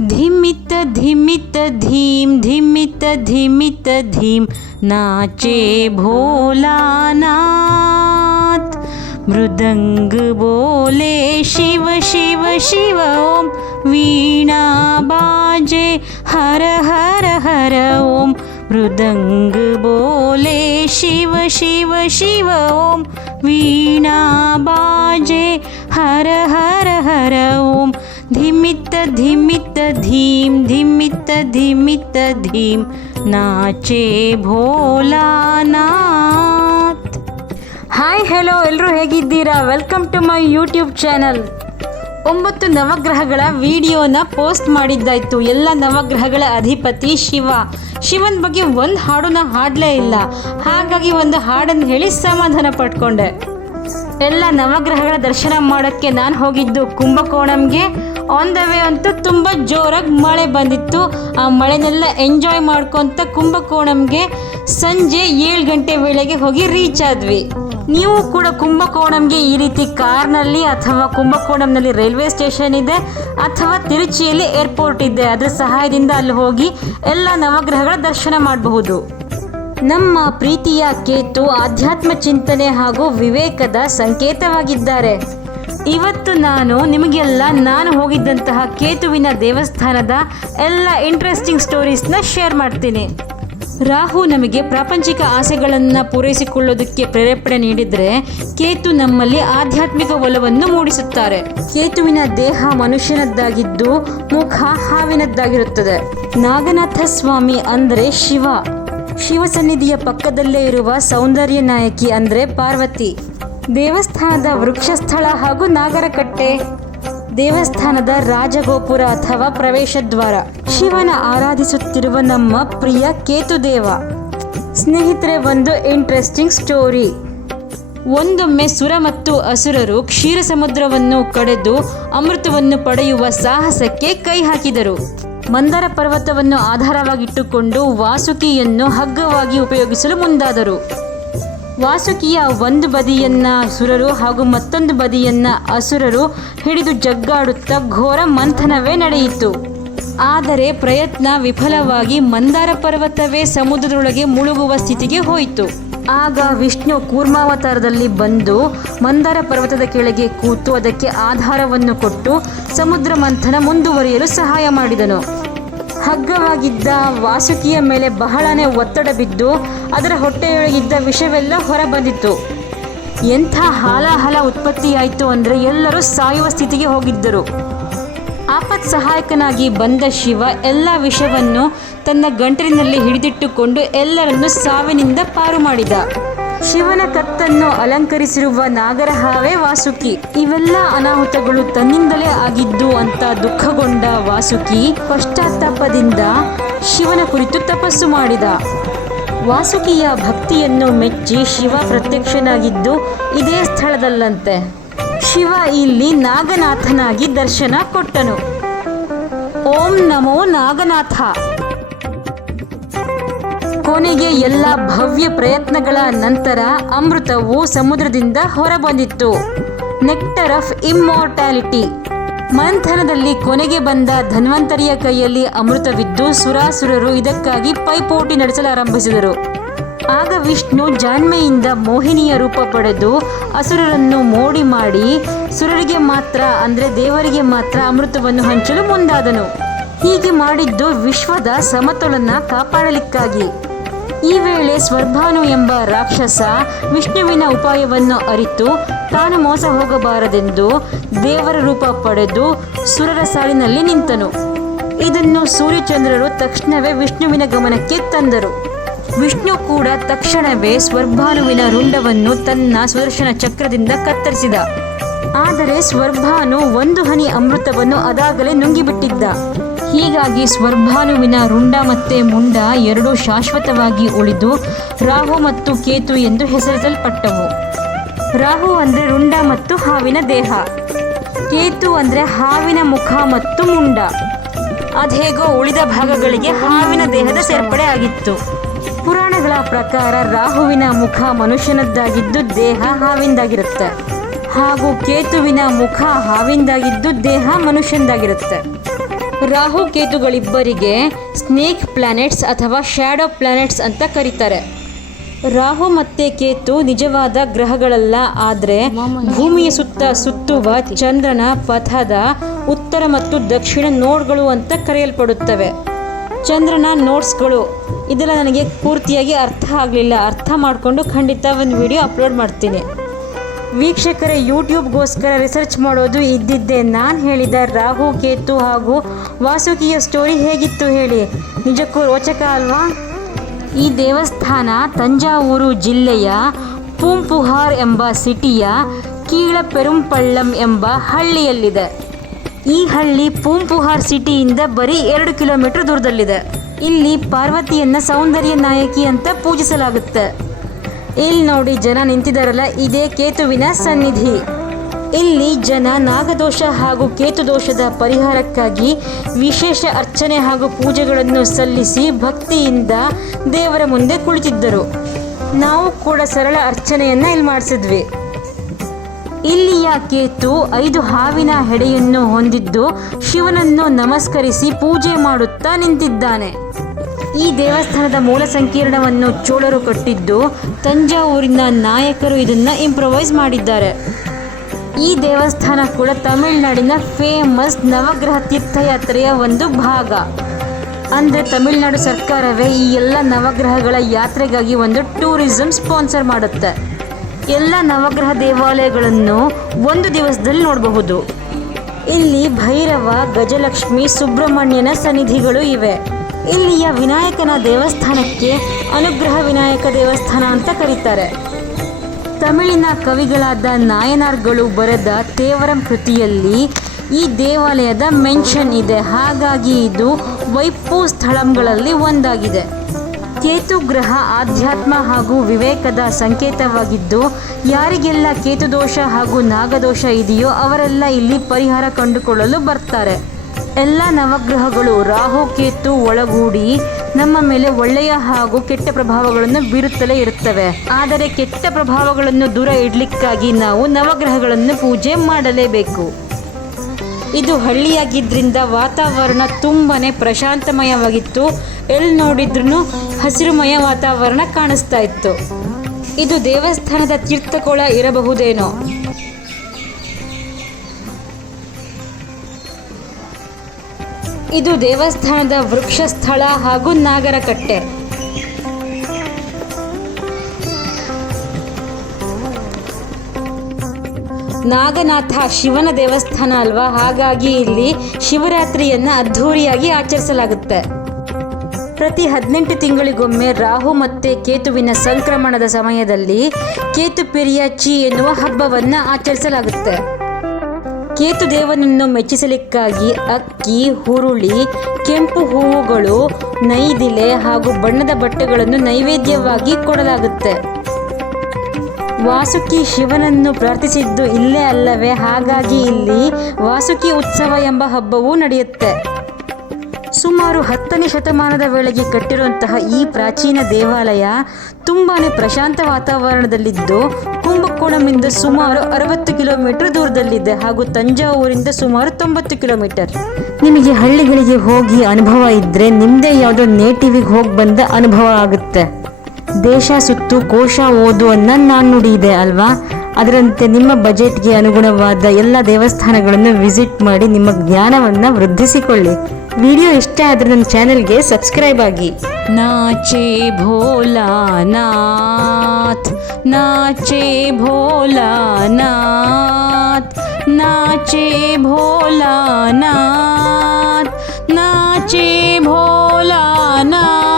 धिमित धिमित, धीम, धिमित धिमित, धीम। नाचे भोलानाथ, मृदंग बोले शिव शिव शिव, ओम। वीणा बाजे हर हर हर, ओम। मृदंग बोले शिव शिव शिव, ओम। वीणा बाजे हर हर हर, ओम। धिमित धिमित धीम धिमित धिमित धीम ನಾಚೆ ಭೋಲಾನಾಥ್ ಹಾಯ್ ಹೆಲೋ ಎಲ್ಲರೂ ಹೇಗಿದ್ದೀರಾ welcome to my YouTube channel ಒಂಬತ್ತು ನವಗ್ರಹಗಳ ವಿಡಿಯೋನ ಪೋಸ್ಟ್ ಮಾಡಿದ್ದಾಯ್ತು ಎಲ್ಲ ನವಗ್ರಹಗಳ ಅಧಿಪತಿ ಶಿವ ಶಿವನ ಬಗ್ಗೆ ಒಂದು ಹಾಡನ್ನ ಹಾಡಲೇ ಇಲ್ಲ ಹಾಗಾಗಿ ಒಂದು ಹಾಡನ್ನು ಹೇಳಿ ಸಮಾಧಾನ ಪಡ್ಕೊಂಡೆ ಎಲ್ಲ ನವಗ್ರಹಗಳ ದರ್ಶನ ಮಾಡೋಕ್ಕೆ ನಾನು ಹೋಗಿದ್ದು ಕುಂಭಕೋಣಂಗೆ. ಆನ್ ದ ವೇ ಅಂತೂ ತುಂಬ ಜೋರಾಗಿ ಮಳೆ ಬಂದಿತ್ತು. ಆ ಮಳೆನೆಲ್ಲ ಎಂಜಾಯ್ ಮಾಡ್ಕೊತ ಕುಂಭಕೋಣಂಗೆ ಸಂಜೆ ಏಳು ಗಂಟೆ ವೇಳೆಗೆ ಹೋಗಿ ರೀಚ್ ಆದ್ವಿ. ನೀವು ಕೂಡ ಕುಂಭಕೋಣಂಗೆ ಈ ರೀತಿ ಕಾರ್ನಲ್ಲಿ ಅಥವಾ ಕುಂಭಕೋಣಂನಲ್ಲಿ ರೈಲ್ವೆ ಸ್ಟೇಷನ್ ಇದೆ ಅಥವಾ ತಿರುಚಿಯಲ್ಲಿ ಏರ್ಪೋರ್ಟ್ ಇದೆ, ಅದರ ಸಹಾಯದಿಂದ ಅಲ್ಲಿ ಹೋಗಿ ಎಲ್ಲ ನವಗ್ರಹಗಳ ದರ್ಶನ ಮಾಡಬಹುದು. ನಮ್ಮ ಪ್ರೀತಿಯ ಕೇತು ಆಧ್ಯಾತ್ಮ ಚಿಂತನೆ ಹಾಗೂ ವಿವೇಕದ ಸಂಕೇತವಾಗಿದ್ದಾರೆ. ಇವತ್ತು ನಾನು ನಿಮಗೆಲ್ಲ ನಾನು ಹೋಗಿದ್ದಂತಹ ಕೇತುವಿನ ದೇವಸ್ಥಾನದ ಎಲ್ಲ ಇಂಟ್ರೆಸ್ಟಿಂಗ್ ಸ್ಟೋರೀಸ್ನ ಶೇರ್ ಮಾಡ್ತೀನಿ. ರಾಹು ನಮಗೆ ಪ್ರಾಪಂಚಿಕ ಆಸೆಗಳನ್ನು ಪೂರೈಸಿಕೊಳ್ಳೋದಕ್ಕೆ ಪ್ರೇರೇಪಣೆ ನೀಡಿದರೆ ಕೇತು ನಮ್ಮಲ್ಲಿ ಆಧ್ಯಾತ್ಮಿಕ ಒಲವನ್ನು ಮೂಡಿಸುತ್ತಾರೆ. ಕೇತುವಿನ ದೇಹ ಮನುಷ್ಯನದ್ದಾಗಿದ್ದು ಮುಖ ಹಾವಿನದ್ದಾಗಿರುತ್ತದೆ. ನಾಗನಾಥ ಸ್ವಾಮಿ ಅಂದರೆ ಶಿವ. ಶಿವ ಸನ್ನಿಧಿಯ ಪಕ್ಕದಲ್ಲೇ ಇರುವ ಸೌಂದರ್ಯ ನಾಯಕಿ ಅಂದರೆ ಪಾರ್ವತಿ. ದೇವಸ್ಥಾನದ ವೃಕ್ಷಸ್ಥಳ ಹಾಗೂ ನಾಗರಕಟ್ಟೆ, ದೇವಸ್ಥಾನದ ರಾಜಗೋಪುರ ಅಥವಾ ಪ್ರವೇಶ ದ್ವಾರ ಶಿವನ ಆರಾಧಿಸುತ್ತಿರುವ ನಮ್ಮ ಪ್ರಿಯ ಕೇತುದೇವ. ಸ್ನೇಹಿತರೆ, ಒಂದು ಇಂಟ್ರೆಸ್ಟಿಂಗ್ ಸ್ಟೋರಿ ಒಂದೊಮ್ಮೆ ಸುರ ಮತ್ತು ಅಸುರರು ಕ್ಷೀರ ಸಮುದ್ರವನ್ನು ಕಡೆದು ಅಮೃತವನ್ನು ಪಡೆಯುವ ಸಾಹಸಕ್ಕೆ ಕೈ ಹಾಕಿದರು. ಮಂದರ ಪರ್ವತವನ್ನು ಆಧಾರವಾಗಿಟ್ಟುಕೊಂಡು ವಾಸುಕಿಯನ್ನು ಹಗ್ಗವಾಗಿ ಉಪಯೋಗಿಸಲು ಮುಂದಾದರು. ವಾಸುಕಿಯ ಒಂದು ಬದಿಯನ್ನ ಸುರರು ಹಾಗೂ ಮತ್ತೊಂದು ಬದಿಯನ್ನ ಅಸುರರು ಹಿಡಿದು ಜಗ್ಗಾಡುತ್ತಾ ಘೋರ ಮಂಥನವೇ ನಡೆಯಿತು. ಆದರೆ ಪ್ರಯತ್ನ ವಿಫಲವಾಗಿ ಮಂದಾರ ಪರ್ವತವೇ ಸಮುದ್ರದೊಳಗೆ ಮುಳುಗುವ ಸ್ಥಿತಿಗೆ ಹೋಯಿತು. ಆಗ ವಿಷ್ಣು ಕೂರ್ಮಾವತಾರದಲ್ಲಿ ಬಂದು ಮಂದಾರ ಪರ್ವತದ ಕೆಳಗೆ ಕೂತು ಅದಕ್ಕೆ ಆಧಾರವನ್ನು ಕೊಟ್ಟು ಸಮುದ್ರ ಮಂಥನ ಮುಂದುವರಿಯಲು ಸಹಾಯ ಮಾಡಿದನು. ಹಗ್ಗವಾಗಿದ್ದ ವಾಸುಕಿಯ ಮೇಲೆ ಬಹಳನೇ ಒತ್ತಡ ಬಿದ್ದು ಅದರ ಹೊಟ್ಟೆಯೊಳಗಿದ್ದ ವಿಷವೆಲ್ಲ ಹೊರಬಂದಿತ್ತು. ಎಂಥ ಹಾಲಾಹಲ ಉತ್ಪತ್ತಿಯಾಯಿತು ಅಂದರೆ ಎಲ್ಲರೂ ಸಾಯುವ ಸ್ಥಿತಿಗೆ ಹೋಗಿದ್ದರು. ಆಪತ್ ಸಹಾಯಕನಾಗಿ ಬಂದ ಶಿವ ಎಲ್ಲ ವಿಷವನ್ನು ತನ್ನ ಗಂಟಲಿನಲ್ಲಿ ಹಿಡಿದಿಟ್ಟುಕೊಂಡು ಎಲ್ಲರನ್ನು ಸಾವಿನಿಂದ ಪಾರು ಮಾಡಿದ. ಶಿವನ ಕತ್ತನ್ನು ಅಲಂಕರಿಸಿರುವ ನಾಗರಹಾವೇ ವಾಸುಕಿ. ಇವೆಲ್ಲ ಅನಾಹುತಗಳು ತನ್ನಿಂದಲೇ ಆಗಿದ್ದು ಅಂತ ದುಃಖಗೊಂಡ ವಾಸುಕಿ ಪಶ್ಚಾತ್ತಾಪದಿಂದ ಶಿವನ ಕುರಿತು ತಪಸ್ಸು ಮಾಡಿದ. ವಾಸುಕಿಯ ಭಕ್ತಿಯನ್ನು ಮೆಚ್ಚಿ ಶಿವ ಪ್ರತ್ಯಕ್ಷನಾಗಿದ್ದು ಇದೇ ಸ್ಥಳದಲ್ಲಂತೆ. ಶಿವ ಇಲ್ಲಿ ನಾಗನಾಥನಾಗಿ ದರ್ಶನ ಕೊಟ್ಟನು. ಓಂ ನಮೋ ನಾಗನಾಥ. ಕೊನೆಗೆ ಎಲ್ಲ ಭವ್ಯ ಪ್ರಯತ್ನಗಳ ನಂತರ ಅಮೃತವು ಸಮುದ್ರದಿಂದ ಹೊರಬಂದಿತ್ತು. Nectar of ಇಮ್ಮಾರ್ಟ್ಯಾಲಿಟಿ. ಮಂಥನದಲ್ಲಿ ಕೊನೆಗೆ ಬಂದ ಧನ್ವಂತರಿಯ ಕೈಯಲ್ಲಿ ಅಮೃತವಿದ್ದು ಸುರಾಸುರರು ಇದಕ್ಕಾಗಿ ಪೈಪೋಟಿ ನಡೆಸಲಾರಂಭಿಸಿದರು. ಆಗ ವಿಷ್ಣು ಜಾಣ್ಮೆಯಿಂದ ಮೋಹಿನಿಯ ರೂಪ ಪಡೆದು ಅಸುರರನ್ನು ಮೋಡಿ ಮಾಡಿ ಸುರರಿಗೆ ಮಾತ್ರ, ಅಂದರೆ ದೇವರಿಗೆ ಮಾತ್ರ ಅಮೃತವನ್ನು ಹಂಚಲು ಮುಂದಾದನು. ಹೀಗೆ ಮಾಡಿದ್ದು ವಿಶ್ವದ ಸಮತೋಲನ ಕಾಪಾಡಲಿಕ್ಕಾಗಿ. ಈ ವೇಳೆ ಸ್ವರ್ಭಾನು ಎಂಬ ರಾಕ್ಷಸ ವಿಷ್ಣುವಿನ ಉಪಾಯವನ್ನು ಅರಿತು ತಾನು ಮೋಸ ಹೋಗಬಾರದೆಂದು ದೇವರ ರೂಪ ಪಡೆದು ಸುರರ ಸಾಲಿನಲ್ಲಿ ನಿಂತನು. ಇದನ್ನು ಸೂರ್ಯಚಂದ್ರರು ತಕ್ಷಣವೇ ವಿಷ್ಣುವಿನ ಗಮನಕ್ಕೆ ತಂದರು. ವಿಷ್ಣು ಕೂಡ ತಕ್ಷಣವೇ ಸ್ವರ್ಭಾನುವಿನ ರುಂಡವನ್ನು ತನ್ನ ಸುದರ್ಶನ ಚಕ್ರದಿಂದ ಕತ್ತರಿಸಿದ. ಆದರೆ ಸ್ವರ್ಭಾನು ಒಂದು ಹನಿ ಅಮೃತವನ್ನು ಅದಾಗಲೇ ನುಂಗಿಬಿಟ್ಟಿದ್ದ. ಹೀಗಾಗಿ ಸ್ವರ್ಭಾನುವಿನ ರುಂಡ ಮತ್ತೆ ಮುಂಡ ಎರಡೂ ಶಾಶ್ವತವಾಗಿ ಉಳಿದು ರಾಹು ಮತ್ತು ಕೇತು ಎಂದು ಹೆಸರಿಸಲ್ಪಟ್ಟವು. ರಾಹು ಅಂದರೆ ರುಂಡ ಮತ್ತು ಹಾವಿನ ದೇಹ. ಕೇತು ಅಂದರೆ ಹಾವಿನ ಮುಖ ಮತ್ತು ಮುಂಡ. ಅದೇಗೋ ಉಳಿದ ಭಾಗಗಳಿಗೆ ಹಾವಿನ ದೇಹದ ಸೇರ್ಪಡೆ ಆಗಿತ್ತು. ಪುರಾಣಗಳ ಪ್ರಕಾರ ರಾಹುವಿನ ಮುಖ ಮನುಷ್ಯನದ್ದಾಗಿದ್ದು ದೇಹ ಹಾವಿಂದಾಗಿರುತ್ತೆ. ಹಾಗೂ ಕೇತುವಿನ ಮುಖ ಹಾವಿಂದಾಗಿದ್ದು ದೇಹ ಮನುಷ್ಯನದಾಗಿರುತ್ತೆ ರಾಹು ಕೇತುಗಳಿಬ್ಬರಿಗೆ ಸ್ನೇಕ್ ಪ್ಲಾನೆಟ್ಸ್ ಅಥವಾ ಶ್ಯಾಡೋ ಪ್ಲಾನೆಟ್ಸ್ ಅಂತ ಕರೀತಾರೆ. ರಾಹು ಮತ್ತೆ ಕೇತು ನಿಜವಾದ ಗ್ರಹಗಳಲ್ಲ, ಆದರೆ ಭೂಮಿಯ ಸುತ್ತ ಸುತ್ತುವ ಚಂದ್ರನ ಪಥದ ಉತ್ತರ ಮತ್ತು ದಕ್ಷಿಣ ನೋಡ್ಗಳು ಅಂತ ಕರೆಯಲ್ಪಡುತ್ತವೆ. ಚಂದ್ರನ ನೋಟ್ಸ್ಗಳು. ಇದೆಲ್ಲ ನನಗೆ ಪೂರ್ತಿಯಾಗಿ ಅರ್ಥ ಆಗಲಿಲ್ಲ. ಅರ್ಥ ಮಾಡಿಕೊಂಡು ಖಂಡಿತ ಒಂದು ವಿಡಿಯೋ ಅಪ್ಲೋಡ್ ಮಾಡ್ತೀನಿ. ವೀಕ್ಷಕರ, ಯೂಟ್ಯೂಬ್ಗೋಸ್ಕರ ರಿಸರ್ಚ್ ಮಾಡೋದು ಇದ್ದಿದ್ದೆ ನಾನು ಹೇಳಿದ ರಾಹು, ಕೇತು ಹಾಗೂ ವಾಸುಕಿಯ ಸ್ಟೋರಿ ಹೇಗಿತ್ತು ಹೇಳಿ. ನಿಜಕ್ಕೂ ರೋಚಕ ಅಲ್ವಾ? ಈ ದೇವಸ್ಥಾನ ತಂಜಾವೂರು ಜಿಲ್ಲೆಯ ಪೂಂಪುಹಾರ್ ಎಂಬ ಸಿಟಿಯ ಕೀಳಪೆರುಂಪಳ್ಳಂ ಎಂಬ ಹಳ್ಳಿಯಲ್ಲಿದೆ. ಈ ಹಳ್ಳಿ ಪೂಂಪುಹಾರ್ ಸಿಟಿಯಿಂದ ಬರೀ ಎರಡು ಕಿಲೋಮೀಟರ್ ದೂರದಲ್ಲಿದೆ. ಇಲ್ಲಿ ಪಾರ್ವತಿಯನ್ನ ಸೌಂದರ್ಯ ನಾಯಕಿ ಅಂತ ಪೂಜಿಸಲಾಗುತ್ತೆ. ಇಲ್ಲಿ ನೋಡಿ ಜನ ನಿಂತಿದ್ದಾರಲ್ಲ ಇದೇ ಕೇತುವಿನ ಸನ್ನಿಧಿ. ಇಲ್ಲಿ ಜನ ನಾಗದೋಷ ಹಾಗೂ ಕೇತು ದೋಷದ ಪರಿಹಾರಕ್ಕಾಗಿ ವಿಶೇಷ ಅರ್ಚನೆ ಹಾಗೂ ಪೂಜೆಗಳನ್ನು ಸಲ್ಲಿಸಿ ಭಕ್ತಿಯಿಂದ ದೇವರ ಮುಂದೆ ಕುಳಿತಿದ್ದರು. ನಾವು ಕೂಡ ಸರಳ ಅರ್ಚನೆಯನ್ನ ಇಲ್ಲಿ ಮಾಡಿಸಿದ್ವಿ. ಇಲ್ಲಿಯ ಕೇತು ಐದು ಹಾವಿನ ಹೆಡೆಯನ್ನು ಹೊಂದಿದ್ದು ಶಿವನನ್ನು ನಮಸ್ಕರಿಸಿ ಪೂಜೆ ಮಾಡುತ್ತಾ ನಿಂತಿದ್ದಾನೆ. ಈ ದೇವಸ್ಥಾನದ ಮೂಲ ಸಂಕೀರ್ಣವನ್ನು ಚೋಳರು ಕಟ್ಟಿದ್ದು ತಂಜಾವೂರಿನ ನಾಯಕರು ಇದನ್ನ ಇಂಪ್ರೊವೈಸ್ ಮಾಡಿದ್ದಾರೆ. ಈ ದೇವಸ್ಥಾನ ಕೂಡ ತಮಿಳುನಾಡಿನ ಫೇಮಸ್ ನವಗ್ರಹ ತೀರ್ಥಯಾತ್ರೆಯ ಒಂದು ಭಾಗ. ಅಂದರೆ ತಮಿಳುನಾಡು ಸರ್ಕಾರವೇ ಈ ಎಲ್ಲ ನವಗ್ರಹಗಳ ಯಾತ್ರೆಗಾಗಿ ಒಂದು ಟೂರಿಸಂ ಸ್ಪಾನ್ಸರ್ ಮಾಡುತ್ತೆ. ಎಲ್ಲ ನವಗ್ರಹ ದೇವಾಲಯಗಳನ್ನು ಒಂದು ದಿವಸದಲ್ಲಿ ನೋಡಬಹುದು. ಇಲ್ಲಿ ಭೈರವ, ಗಜಲಕ್ಷ್ಮಿ, ಸುಬ್ರಹ್ಮಣ್ಯನ ಸನ್ನಿಧಿಗಳು ಇವೆ. ಇಲ್ಲಿಯ ವಿನಾಯಕನ ದೇವಸ್ಥಾನಕ್ಕೆ ಅನುಗ್ರಹ ವಿನಾಯಕ ದೇವಸ್ಥಾನ ಅಂತ ಕರೀತಾರೆ. ತಮಿಳಿನ ಕವಿಗಳಾದ ನಾಯನಾರ್ಗಳು ಬರೆದ ತೇವರಂ ಕೃತಿಯಲ್ಲಿ ಈ ದೇವಾಲಯದ ಮೆನ್ಷನ್ ಇದೆ. ಹಾಗಾಗಿ ಇದು ವೈಪು ಸ್ಥಳಂಗಳಲ್ಲಿ ಒಂದಾಗಿದೆ. ಕೇತು ಗ್ರಹ ಆಧ್ಯಾತ್ಮ ಹಾಗೂ ವಿವೇಕದ ಸಂಕೇತವಾಗಿದ್ದು, ಯಾರಿಗೆಲ್ಲ ಕೇತುದೋಷ ಹಾಗೂ ನಾಗದೋಷ ಇದೆಯೋ ಅವರೆಲ್ಲ ಇಲ್ಲಿ ಪರಿಹಾರ ಕಂಡುಕೊಳ್ಳಲು ಬರ್ತಾರೆ. ಎಲ್ಲ ನವಗ್ರಹಗಳು ರಾಹು, ಕೇತು ಒಳಗೂಡಿ ನಮ್ಮ ಮೇಲೆ ಒಳ್ಳೆಯ ಹಾಗೂ ಕೆಟ್ಟ ಪ್ರಭಾವಗಳನ್ನು ಬೀರುತ್ತಲೇ ಇರುತ್ತವೆ. ಆದರೆ ಕೆಟ್ಟ ಪ್ರಭಾವಗಳನ್ನು ದೂರ ಇಡಲಿಕ್ಕಾಗಿ ನಾವು ನವಗ್ರಹಗಳನ್ನು ಪೂಜೆ ಮಾಡಲೇಬೇಕು. ಇದು ಹಳ್ಳಿಯಾಗಿದ್ದರಿಂದ ವಾತಾವರಣ ತುಂಬಾ ಪ್ರಶಾಂತಮಯವಾಗಿತ್ತು. ಎಲ್ಲಿ ನೋಡಿದ್ರೂ ಹಸಿರುಮಯ ವಾತಾವರಣ ಕಾಣಿಸ್ತಾ ಇತ್ತು. ಇದು ದೇವಸ್ಥಾನದ ತೀರ್ಥಕೊಳ ಇರಬಹುದೇನೋ. ಇದು ದೇವಸ್ಥಾನದ ವೃಕ್ಷಸ್ಥಳ ಹಾಗೂ ನಾಗರಕಟ್ಟೆ. ನಾಗನಾಥ ಶಿವನ ದೇವಸ್ಥಾನ ಅಲ್ವಾ? ಹಾಗಾಗಿ ಇಲ್ಲಿ ಶಿವರಾತ್ರಿಯನ್ನ ಅದ್ಧೂರಿಯಾಗಿ ಆಚರಿಸಲಾಗುತ್ತೆ. ಪ್ರತಿ ಹದಿನೆಂಟು ತಿಂಗಳಿಗೊಮ್ಮೆ ರಾಹು ಮತ್ತೆ ಕೇತುವಿನ ಸಂಕ್ರಮಣದ ಸಮಯದಲ್ಲಿ ಕೇತು ಚಿ ಎನ್ನುವ ಹಬ್ಬವನ್ನ ಆಚರಿಸಲಾಗುತ್ತೆ. ಕೇತು ದೇವನನ್ನು ಮೆಚ್ಚಿಸಲಿಕ್ಕಾಗಿ ಅಕ್ಕಿ, ಹುರುಳಿ, ಕೆಂಪು ಹೂವುಗಳು, ನೈದಿಲೆ ಹಾಗೂ ಬಣ್ಣದ ಬಟ್ಟೆಗಳನ್ನು ನೈವೇದ್ಯವಾಗಿ ಕೊಡಲಾಗುತ್ತೆ. ವಾಸುಕಿ ಶಿವನನ್ನು ಪ್ರಾರ್ಥಿಸಿದ್ದು ಇಲ್ಲೇ ಅಲ್ಲವೇ? ಹಾಗಾಗಿ ಇಲ್ಲಿ ವಾಸುಕಿ ಉತ್ಸವ ಎಂಬ ಹಬ್ಬವೂ ನಡೆಯುತ್ತೆ. ಸುಮಾರು ಹತ್ತನೇ ಶತಮಾನದ ವೇಳೆಗೆ ಕಟ್ಟಿರುವಂತಹ ಈ ಪ್ರಾಚೀನ ದೇವಾಲಯ ತುಂಬಾ ಪ್ರಶಾಂತ ವಾತಾವರಣದಲ್ಲಿದ್ದು ಕುಂಭಕೋಣಂನಿಂದ ಸುಮಾರು ಅರವತ್ತು ಕಿಲೋಮೀಟರ್ ದೂರದಲ್ಲಿದೆ ಹಾಗೂ ತಂಜಾವೂರಿಂದ ಸುಮಾರು ತೊಂಬತ್ತು ಕಿಲೋಮೀಟರ್. ನಿಮಗೆ ಹಳ್ಳಿಗಳಿಗೆ ಹೋಗಿ ಅನುಭವ ಇದ್ದರೆ ನಿಮ್ಮದೇ ಯಾವುದೋ ನೇಟಿವಿಗೆ ಹೋಗಿ ಬಂದ ಅನುಭವ ಆಗುತ್ತೆ. ದೇಶ ಸುತ್ತು ಕೋಶ ಓದು ನನ್ನ ನಾನು ಇದೆ ಅಲ್ವಾ? ಅದರಂತೆ ನಿಮ್ಮ ಬಜೆಟ್ಗೆ ಅನುಗುಣವಾದ ಎಲ್ಲ ದೇವಸ್ಥಾನಗಳನ್ನು ವಿಸಿಟ್ ಮಾಡಿ ನಿಮ್ಮ ಜ್ಞಾನವನ್ನು ವೃದ್ಧಿಸಿಕೊಳ್ಳಿ. ವಿಡಿಯೋ ಇಷ್ಟ ಆದರೆ ನನ್ನ ಚಾನೆಲ್ಗೆ ಸಬ್ಸ್ಕ್ರೈಬ್ ಆಗಿ. ನಾಚೆ ಭೋಲಾನಾಥ್ ನಾಚೆ ಭೋಲಾನಾಥ್ ನಾಚೆ ಭೋಲಾನಾಥ್ ನಾಚೆ ಭೋಲಾನಾಥ್.